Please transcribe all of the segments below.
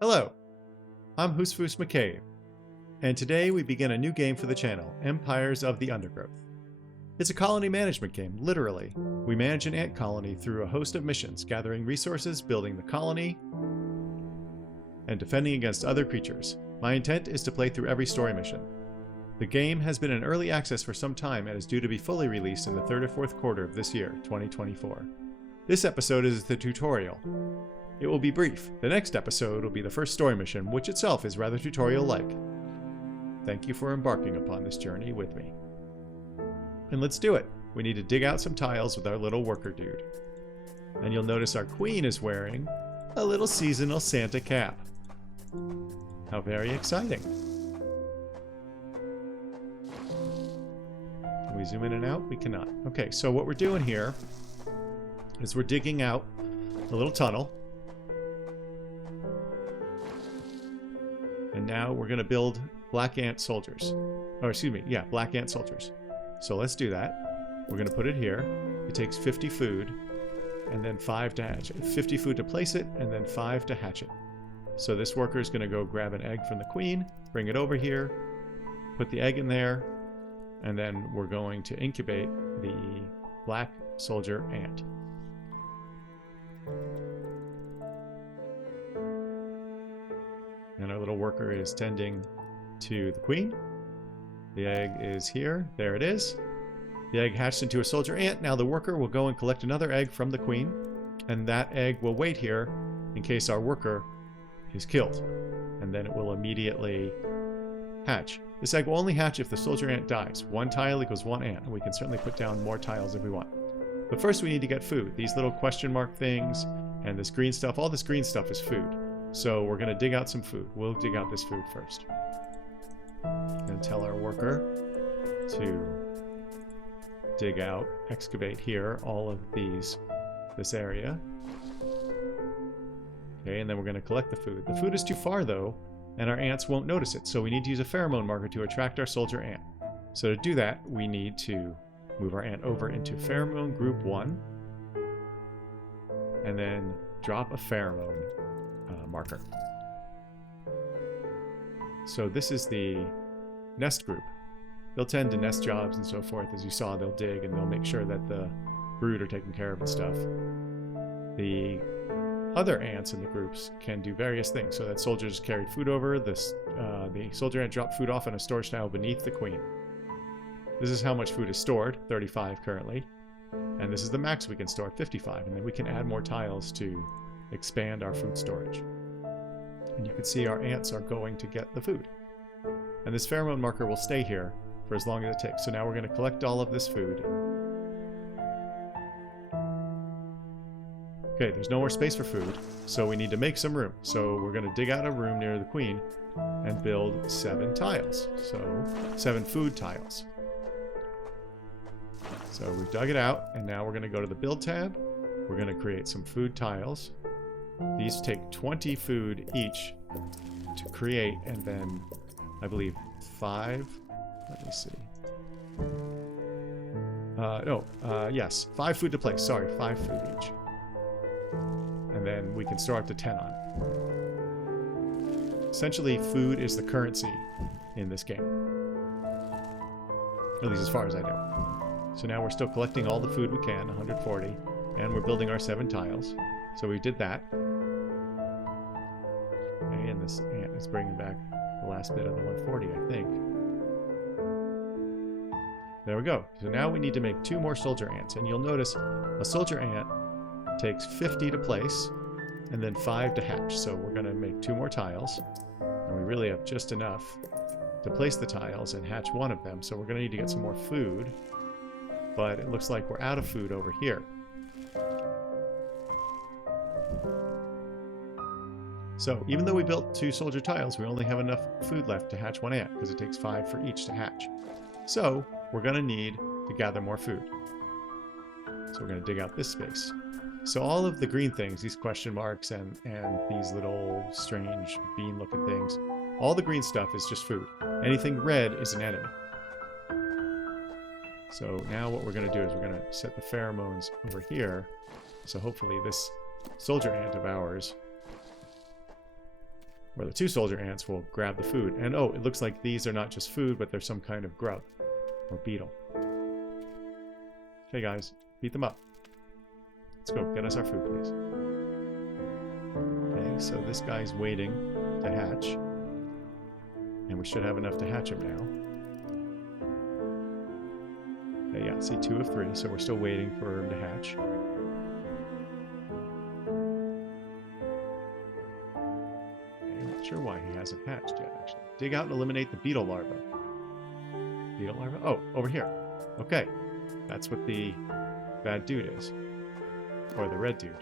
Hello, I'm Hoosfoos McCave, and today we begin a new game for the channel, Empires of the Undergrowth. It's a colony management game, literally. We manage an ant colony through a host of missions, gathering resources, building the colony, and defending against other creatures. My intent is to play through every story mission. The game has been in early access for some time and is due to be fully released in the third or fourth quarter of this year, 2024. This episode is the tutorial. It will be brief. The next episode will be the first story mission, which itself is rather tutorial-like. Thank you for embarking upon this journey with me. And let's do it. We need to dig out some tiles with our little worker dude. And you'll notice our queen is wearing a little seasonal Santa cap. How very exciting. Can we zoom in and out? We cannot. Okay, so what we're doing here is we're digging out a little tunnel. And now we're going to build black ant soldiers. Or excuse me, yeah, black ant soldiers. So let's do that. We're going to put it here. It takes 50 food and then 5 to hatch it. 50 food to place it and then 5 to hatch it. So this worker is going to go grab an egg from the queen, bring it over here, put the egg in there, and then we're going to incubate the black soldier ant. And our little worker is tending to the queen. The egg is here. There it is. The egg hatched into a soldier ant. Now the worker will go and collect another egg from the queen. And that egg will wait here in case our worker is killed. And then it will immediately hatch. This egg will only hatch if the soldier ant dies. 1 tile equals 1 ant. And we can certainly put down more tiles if we want. But first we need to get food. These little question mark things and this green stuff. All this green stuff is food. So we're going to dig out some food. We'll dig out this food first. And tell our worker to dig out, excavate here, all of this area. Okay, and then we're going to collect the food. The food is too far though, and our ants won't notice it. So we need to use a pheromone marker to attract our soldier ant. So to do that, we need to move our ant over into pheromone group 1. And then drop a pheromone marker. So this is the nest group. They'll tend to nest jobs and so forth. As you saw, they'll dig and they'll make sure that the brood are taken care of and stuff. The other ants in the groups can do various things. So that soldiers carried food over. The soldier ant dropped food off in a storage tile beneath the queen. This is how much food is stored, 35 currently. And this is the max we can store, 55. And then we can add more tiles to expand our food storage. And you can see our ants are going to get the food. And this pheromone marker will stay here for as long as it takes. So now we're going to collect all of this food. Okay, there's no more space for food, so we need to make some room. So we're going to dig out a room near the queen and build 7 tiles. So 7 food tiles. So we've dug it out, and now we're going to go to the build tab. We're going to create some food tiles. These take 20 food each to create, and then I believe 5. Let me see. Yes, 5 food to place. Sorry, 5 food each. And then we can store up to 10 on. Essentially, food is the currency in this game. At least as far as I know. So now we're still collecting all the food we can, 140, and we're building our 7 tiles. So we did that. Okay, and this ant is bringing back the last bit of the 140, I think. There we go. So now we need to make 2 more soldier ants. And you'll notice a soldier ant takes 50 to place and then 5 to hatch. So we're going to make 2 more tiles. And we really have just enough to place the tiles and hatch 1 of them. So we're going to need to get some more food. But it looks like we're out of food over here. So even though we built 2 soldier tiles, we only have enough food left to hatch 1 ant because it takes 5 for each to hatch. So we're going to need to gather more food. So we're going to dig out this space. So all of the green things, these question marks and these little strange bean looking things, all the green stuff is just food. Anything red is an enemy. So now what we're going to do is we're going to set the pheromones over here. So hopefully this soldier ant of ours where the 2 soldier ants will grab the food. And oh, it looks like these are not just food, but they're some kind of grub or beetle. Okay, guys, beat them up. Let's go. Get us our food, please. Okay, so this guy's waiting to hatch. And we should have enough to hatch him now. Okay, yeah, see 2 of 3, so we're still waiting for him to hatch. Not sure why he hasn't hatched yet, actually. Dig out and eliminate the beetle larva. Beetle larva? Oh, over here. Okay. That's what the bad dude is. Or the red dude.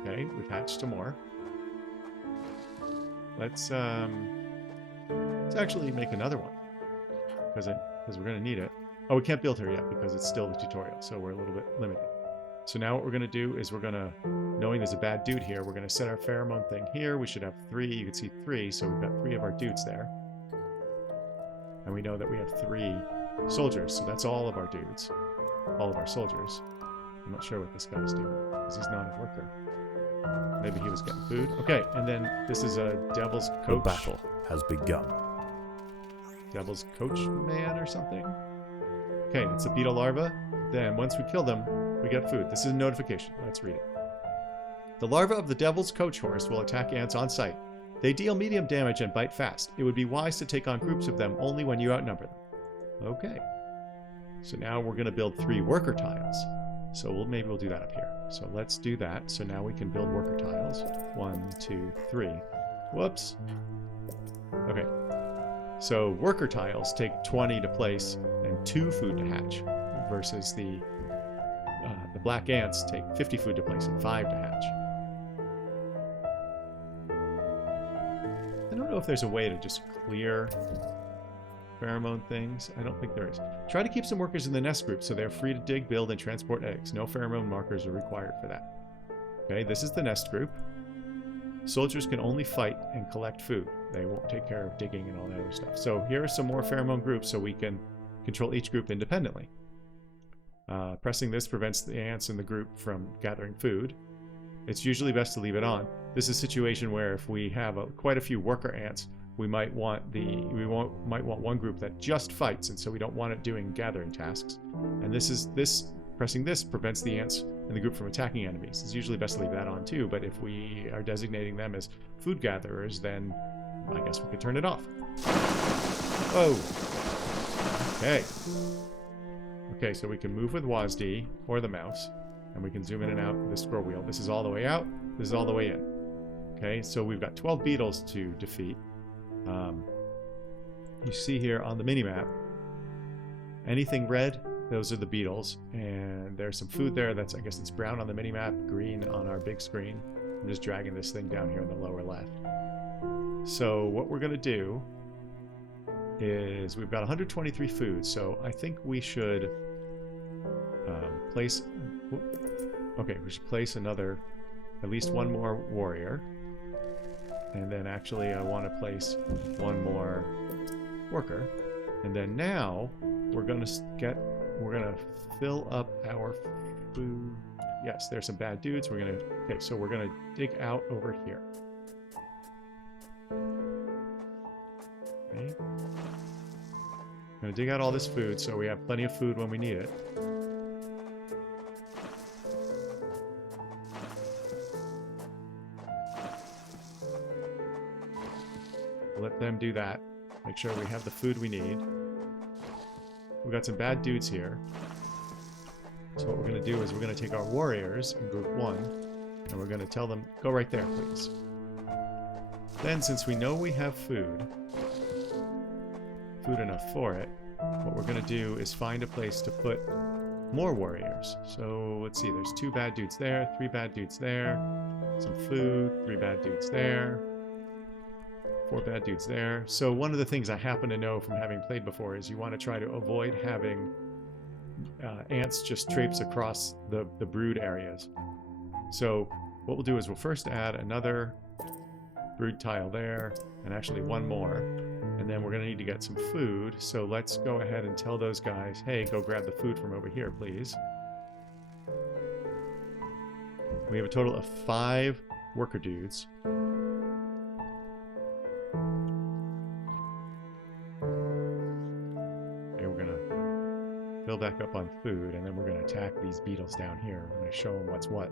Okay, we've hatched some more. Let's actually make another one. Because we're going to need it. Oh, we can't build her yet because it's still the tutorial, so we're a little bit limited. So now what we're going to do is we're going to, knowing there's a bad dude here, we're going to set our pheromone thing here. We should have 3. You can see 3, so we've got 3 of our dudes there. And we know that we have 3 soldiers, so that's all of our dudes. All of our soldiers. I'm not sure what this guy's doing, because he's not a worker. Maybe he was getting food. Okay, and then this is a Devil's Coach. The battle has begun. Devil's Coach Man or something? Okay, it's a beetle larva. Then once we kill them, we get food. This is a notification. Let's read it. The larva of the Devil's Coach Horse will attack ants on sight. They deal medium damage and bite fast. It would be wise to take on groups of them only when you outnumber them. Okay. So now we're going to build 3 worker tiles. So maybe we'll do that up here. So let's do that. So now we can build worker tiles. 1, 2, 3. Whoops. Okay. So worker tiles take 20 to place and 2 food to hatch, versus the black ants take 50 food to place and 5 to hatch. I don't know if there's a way to just clear pheromone things. I don't think there is. Try to keep some workers in the nest group so they're free to dig, build, and transport eggs. No pheromone markers are required for that. Okay, this is the nest group. Soldiers can only fight and collect food. They won't take care of digging and all that other stuff. So here are some more pheromone groups so we can control each group independently. Pressing this prevents the ants in the group from gathering food. It's usually best to leave it on. This is a situation where if we have quite a few worker ants, we might want one group that just fights, and so we don't want it doing gathering tasks. And pressing this prevents the ants in the group from attacking enemies. It's usually best to leave that on too, but if we are designating them as food gatherers, then I guess we could turn it off. Oh. Okay. Okay, so we can move with WASD or the mouse, and we can zoom in and out with the scroll wheel. This is all the way out. This is all the way in. Okay, so we've got 12 beetles to defeat. You see here on the mini-map, anything red, those are the beetles, and there's some food there. I guess it's brown on the mini-map, green on our big screen. I'm just dragging this thing down here in the lower left. So what we're going to do is we've got 123 food, so I think we should place another, at least one more warrior, and then actually I want to place one more worker, and then now we're gonna fill up our food. Yes, there's some bad dudes. So we're gonna dig out over here. Okay. I'm gonna dig out all this food so we have plenty of food when we need it. Let them do that. Make sure we have the food we need. We've got some bad dudes here. So what we're going to do is we're going to take our warriors in group 1, and we're going to tell them, go right there, please. Then, since we know we have food enough for it, what we're going to do is find a place to put more warriors. So let's see, there's 2 bad dudes there, 3 bad dudes there, some food, 3 bad dudes there, 4 bad dudes there. So one of the things I happen to know from having played before is you want to try to avoid having ants just traipse across the brood areas. So what we'll do is we'll first add another brood tile there, and actually one more, and then we're going to need to get some food. So let's go ahead and tell those guys, hey, go grab the food from over here, please. We have a total of 5 worker dudes. fill back up on food, and then we're going to attack these beetles down here. I'm going to show them what's what.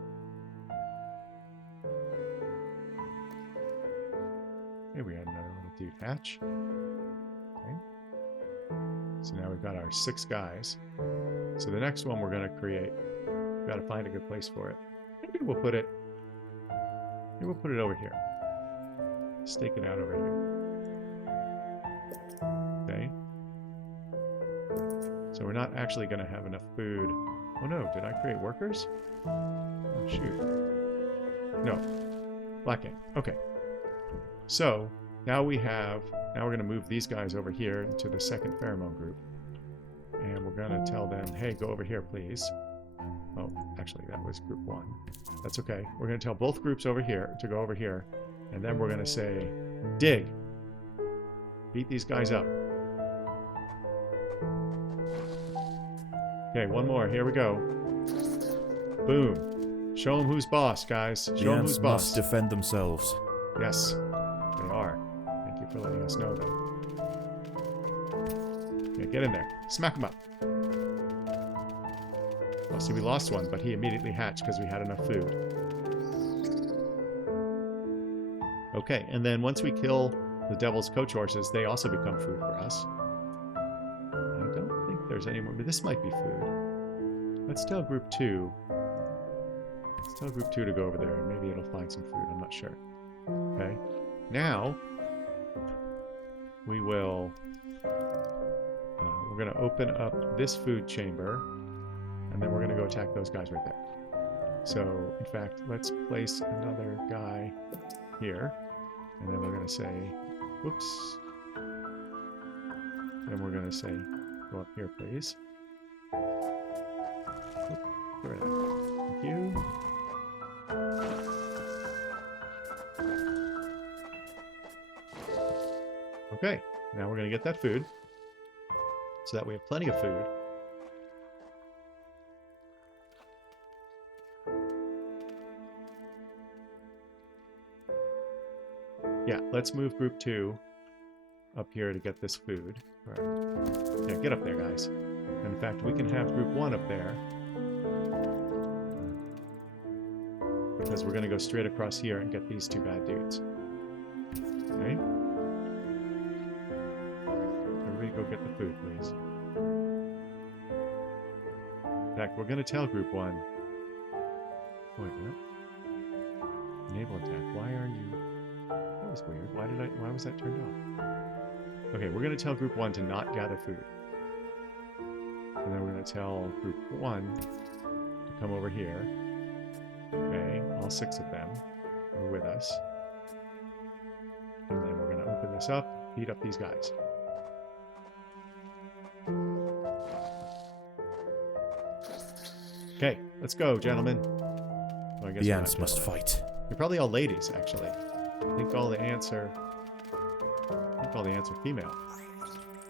Here we had another little dude hatch. Okay. So now we've got our 6 guys. So the next one we're going to create, we've got to find a good place for it. Maybe we'll put it over here. Stake it out over here. Okay. So we're not actually going to have enough food. Oh no, did I create workers? Oh shoot. No. Black ink. Okay. So now we're going to move these guys over here into the second pheromone group. And we're going to tell them, hey, go over here, please. Oh, actually, that was group 1. That's okay. We're going to tell both groups over here to go over here. And then we're going to say, dig. Beat these guys up. Okay, one more. Here we go. Boom. Show them who's boss, guys. Show them who's boss. Must defend themselves. Yes, they are. Thank you for letting us know, though. Yeah, get in there. Smack him up. Well, see, we lost one, but he immediately hatched because we had enough food. Okay, and then once we kill the devil's coach horses, they also become food for us. I don't think there's any more, but this might be food. Let's tell group 2. Let's tell group 2 to go over there, and maybe it'll find some food. I'm not sure. Okay. Now, we will... we're going to open up this food chamber, and then we're going to go attack those guys right there. So, in fact, let's place another guy here, and then we're going to say, whoops. Then we're going to say, go up here, please. Oop, thank you. Okay, now we're going to get that food, so that we have plenty of food. Yeah, let's move group 2 up here to get this food. Yeah, get up there, guys. In fact, we can have group 1 up there, because we're going to go straight across here and get these 2 bad dudes. Okay? Everybody go get the food, please. In fact, we're going to tell group 1. Wait, what? Enable attack. Why are you... That was weird. Why was that turned off? Okay, we're going to tell group 1 to not gather food. And then we're going to tell group 1 to come over here. Okay, all 6 of them are with us. And then we're going to open this up, beat up these guys. Okay, let's go, gentlemen. Oh, I guess The ants must fight. You're probably all ladies, actually. I think all the ants are female.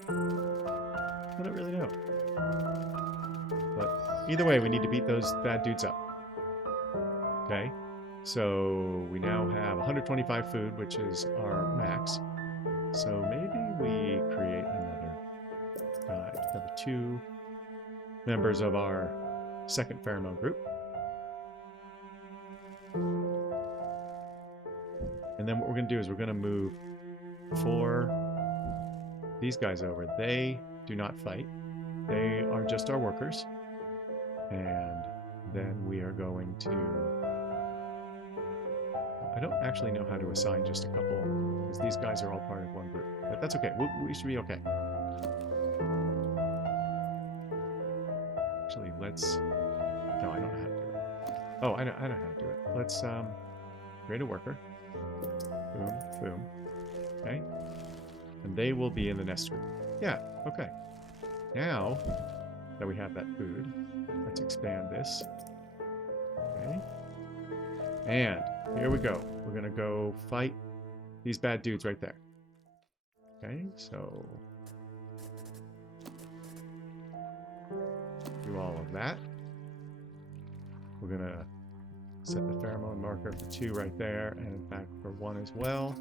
I don't really know. But either way, we need to beat those bad dudes up. Okay, so we now have 125 food, which is our max. So maybe we create another 2 members of our second pheromone group. And then what we're going to do is we're going to move 4 these guys over. They do not fight. They are just our workers. And then we are going to... I don't actually know how to assign just a couple, because these guys are all part of one group. But that's okay. We should be okay. Actually, let's... No, I don't know how to do it. Oh, I know how to do it. Let's create a worker. Boom, boom. Okay. And they will be in the nest group. Yeah, okay. Now that we have that food, let's expand this. Okay. And here we go. We're going to go fight these bad dudes right there. Okay, so do all of that. We're going to set the pheromone marker for 2 right there, and in fact for 1 as well.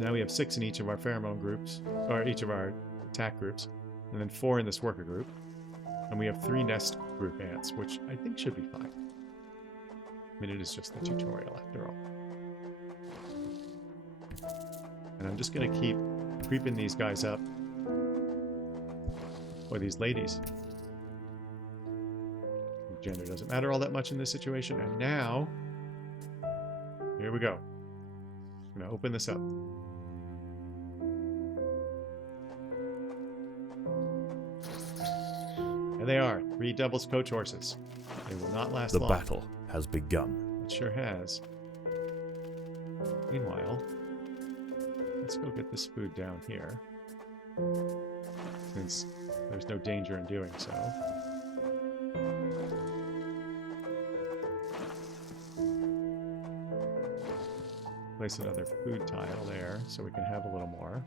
Now we have 6 in each of our pheromone groups, or each of our attack groups, and then 4 in this worker group. And we have 3 nest group ants, which I think should be fine. I mean, it is just the tutorial after all. And I'm just going to keep creeping these guys up. Or these ladies. Gender doesn't matter all that much in this situation. And now, here we go. I'm going to open this up. There they are. 3 doubles coach horses. They will not last long. The battle has begun. It sure has. Meanwhile, let's go get this food down here. Since there's no danger in doing so. Place another food tile there so we can have a little more.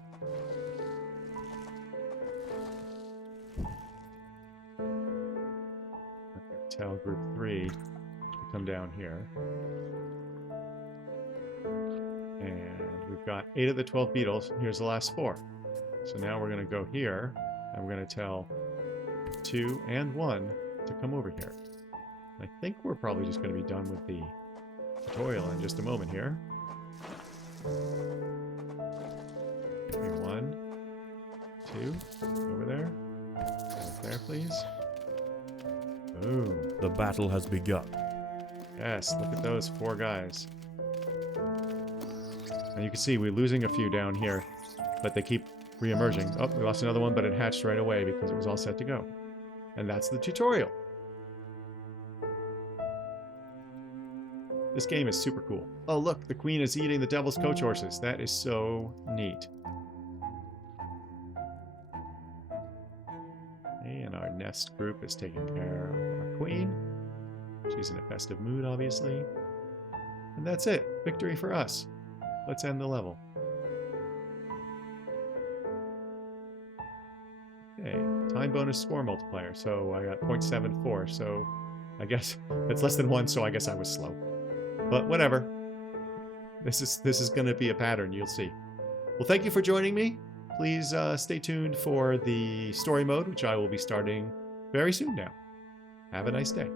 Okay, tell group 3 to come down here. And we've got 8 of the 12 beetles. Here's the last 4. So now we're going to go here, and we're going to tell 2 and 1 to come over here. I think we're probably just going to be done with the tutorial in just a moment here. Okay, 1, 2, over there. Over there, please. Boom. The battle has begun. Yes, look at those 4 guys. And you can see we're losing a few down here, but they keep re-emerging. Oh, we lost another one, but it hatched right away because it was all set to go. And that's the tutorial. This game is super cool. Oh, look, the queen is eating the devil's coach horses. That is so neat. And our nest group is taking care of our queen. She's in a festive mood, obviously. And that's it. Victory for us. Let's end the level. Okay, time bonus score multiplier. So I got 0.74, so I guess it's less than 1, so I guess I was slow. But whatever. This is going to be a pattern, you'll see. Well, thank you for joining me. Please stay tuned for the story mode, which I will be starting very soon now. Have a nice day.